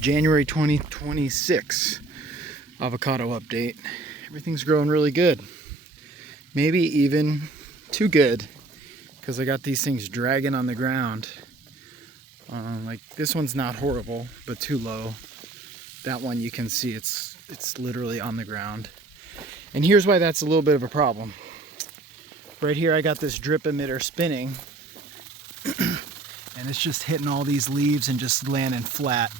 January 2026 avocado update. Everything's growing really good. Maybe even too good, because I got these things dragging on the ground. Like this one's not horrible, but too low. That one you can see it's literally on the ground. And here's why that's a little bit of a problem. Right here I got this drip emitter spinning and it's just hitting all these leaves and just landing flat.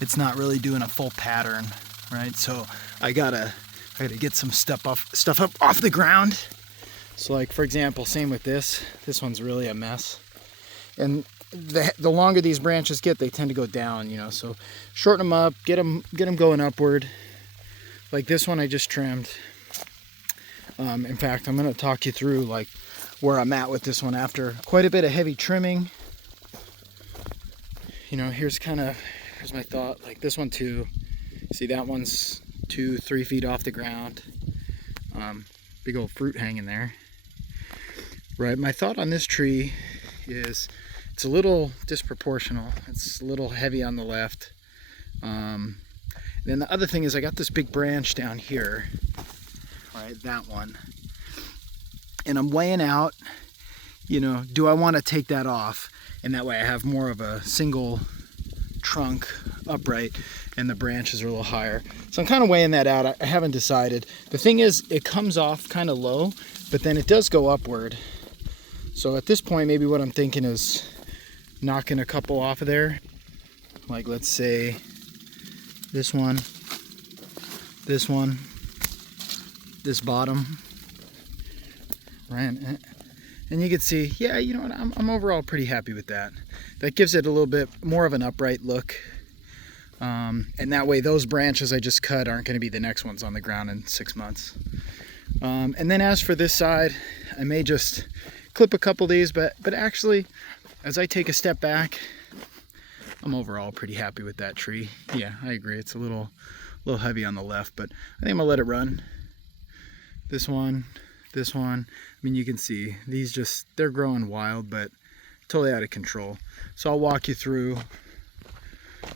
It's not really doing a full pattern, right? So I gotta get some stuff up off the ground. So like for example, same with this one's really a mess. And the longer these branches get, they tend to go down, you know, so shorten them up, get them going upward. Like this one I just trimmed. In fact, I'm going to talk you through like where I'm at with this one after quite a bit of heavy trimming. You know, here's my thought. Like this one too. See, that one's 2-3 feet off the ground. Big old fruit hanging there. Right, my thought on this tree is it's a little disproportional. It's a little heavy on the left. Then the other thing is I got this big branch down here. Right, that one. And I'm weighing out, you know, do I want to take that off? And that way I have more of a single trunk upright and the branches are a little higher. So I'm kind of weighing that out. I haven't decided. The thing is, it comes off kind of low, but then it does go upward. So at this point, maybe what I'm thinking is knocking a couple off of there. Like let's say this one, this bottom, right? And you can see, yeah, you know what, I'm overall pretty happy with that. That gives it a little bit more of an upright look. And that way those branches I just cut aren't going to be the next ones on the ground in 6 months. And then as for this side, I may just clip a couple of these, but actually, as I take a step back, I'm overall pretty happy with that tree. Yeah, I agree. It's a little heavy on the left, but I think I'm gonna let it run. This one. I mean, you can see these they're growing wild, but totally out of control. So I'll walk you through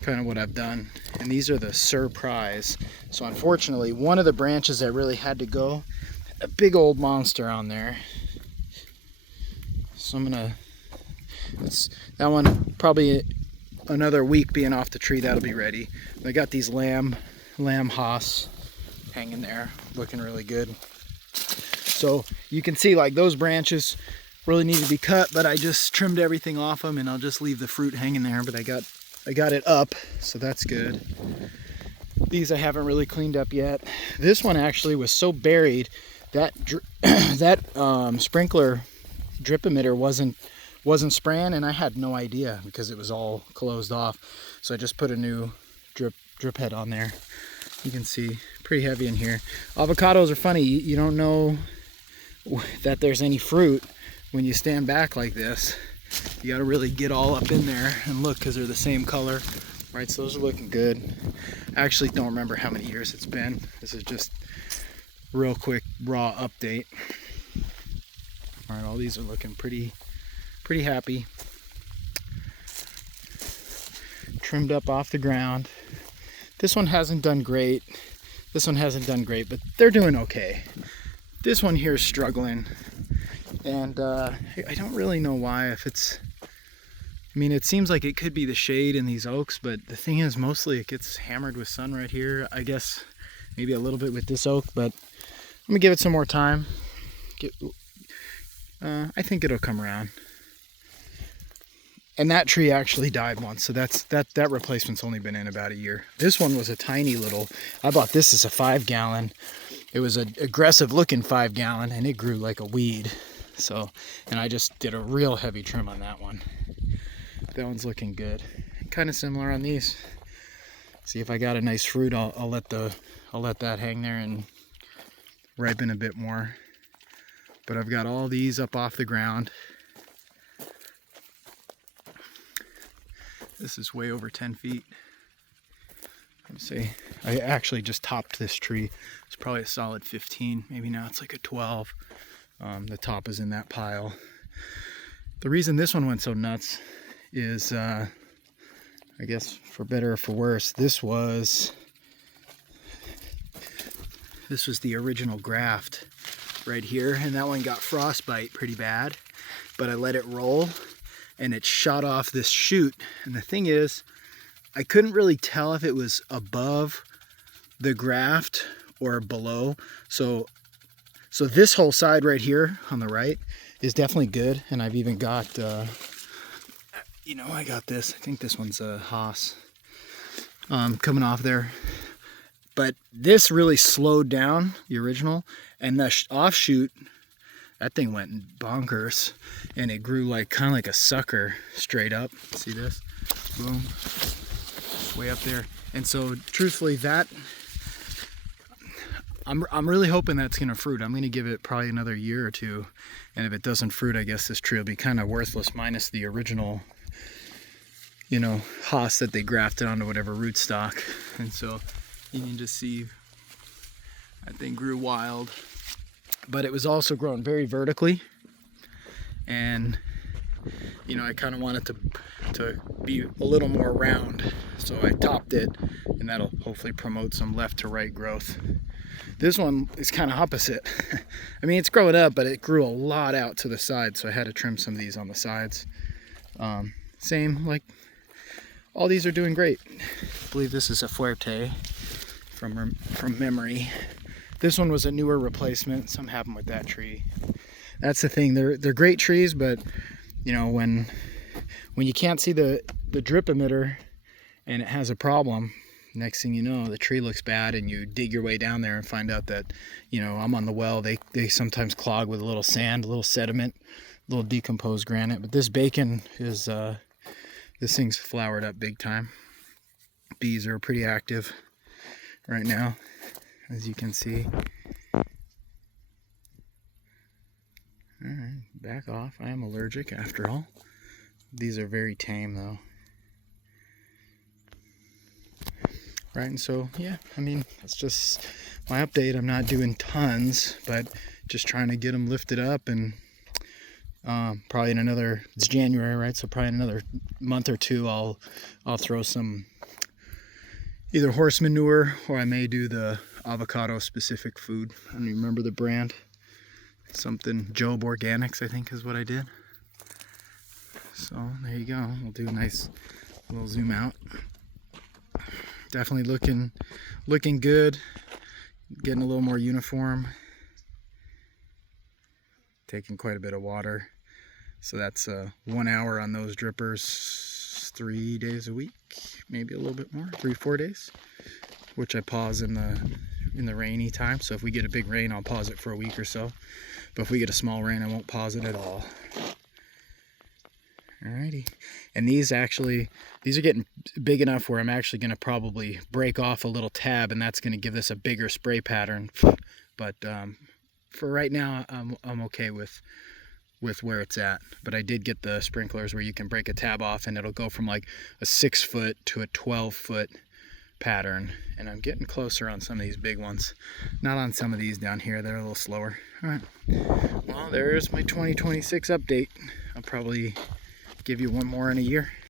kind of what I've done. And these are the surprise. So unfortunately, one of the branches that really had to go, a big old monster on there. So I'm gonna, that one probably another week being off the tree, that'll be ready. I got these lamb haas hanging there, looking really good. So you can see like those branches really need to be cut, but I just trimmed everything off them and I'll just leave the fruit hanging there. But I got it up, so that's good. These I haven't really cleaned up yet. This one actually was so buried that sprinkler drip emitter wasn't spraying, and I had no idea because it was all closed off. So I just put a new drip head on there. You can see pretty heavy in here. Avocados are funny. You don't know that there's any fruit when you stand back like this. You got to really get all up in there and look, because they're the same color, right? So those are looking good. I actually don't remember how many years it's been. This is just real quick raw update. All right, all these are looking pretty happy. Trimmed up off the ground. This one hasn't done great. But they're doing okay. This one here is struggling. And I don't really know why. I mean, it seems like it could be the shade in these oaks, but the thing is, mostly it gets hammered with sun right here. I guess maybe a little bit with this oak, but I'm gonna give it some more time. I think it'll come around. And that tree actually died once, so that replacement's only been in about a year. This one was a tiny little, I bought this as a 5-gallon. It was an aggressive looking 5-gallon, and it grew like a weed. So, and I just did a real heavy trim on that one. That one's looking good. Kind of similar on these. See, if I got a nice fruit, I'll let that hang there and ripen a bit more. But I've got all these up off the ground. This is way over 10 feet. Let me see. I actually just topped this tree. It's probably a solid 15. Maybe now it's like a 12. The top is in that pile. The reason this one went so nuts is I I guess for better or for worse, this was the original graft right here, and that one got frostbite pretty bad, but I let it roll and it shot off this shoot. And the thing is, I couldn't really tell if it was above the graft or below. So this whole side right here on the right is definitely good, and I've even got I got this, I think this one's a Haas coming off there. But this really slowed down the original, and the offshoot, that thing went bonkers, and it grew like kind of like a sucker straight up. See this? Boom, way up there. And so truthfully, that I'm really hoping that's gonna fruit. I'm gonna give it probably another year or two, and if it doesn't fruit, I guess this tree will be kind of worthless minus the original, Haas that they grafted onto whatever rootstock. And so you can just see that thing grew wild, but it was also grown very vertically, and I kind of wanted to be a little more round, so I topped it, and that'll hopefully promote some left to right growth. This one is kind of opposite. I mean, it's growing up, but it grew a lot out to the side, so I had to trim some of these on the sides. Same, like all these are doing great. I believe this is a Fuerte from memory. This one was a newer replacement. Something happened with that tree. That's the thing. They're great trees, but when you can't see the drip emitter and it has a problem, next thing you know, the tree looks bad, and you dig your way down there and find out that I'm on the well. They sometimes clog with a little sand, a little sediment, a little decomposed granite. But this bacon is this thing's flowered up big time. Bees are pretty active right now, as you can see. Alright, back off. I am allergic after all. These are very tame though. Right, and so yeah, I mean, that's just my update. I'm not doing tons, but just trying to get them lifted up, and probably in it's January, right? So probably in another month or two, I'll throw some either horse manure, or I may do the avocado specific food. I don't even remember the brand. Something Job Organics, I think, is what I did. So there you go. We'll do a nice little zoom out. Definitely looking good. Getting a little more uniform. Taking quite a bit of water. So that's 1 hour on those drippers 3 days a week, maybe a little bit more, 3-4 days, which I pause in the rainy time. So if we get a big rain, I'll pause it for a week or so. But if we get a small rain, I won't pause it at all. Alrighty. And these are getting big enough where I'm actually going to probably break off a little tab, and that's going to give this a bigger spray pattern. But for right now, I'm okay with where it's at. But I did get the sprinklers where you can break a tab off, and it'll go from like a 6-foot to a 12-foot pattern. And I'm getting closer on some of these big ones. Not on some of these down here. They're a little slower. All right. Well, there's my 2026 update. I'll probably give you one more in a year.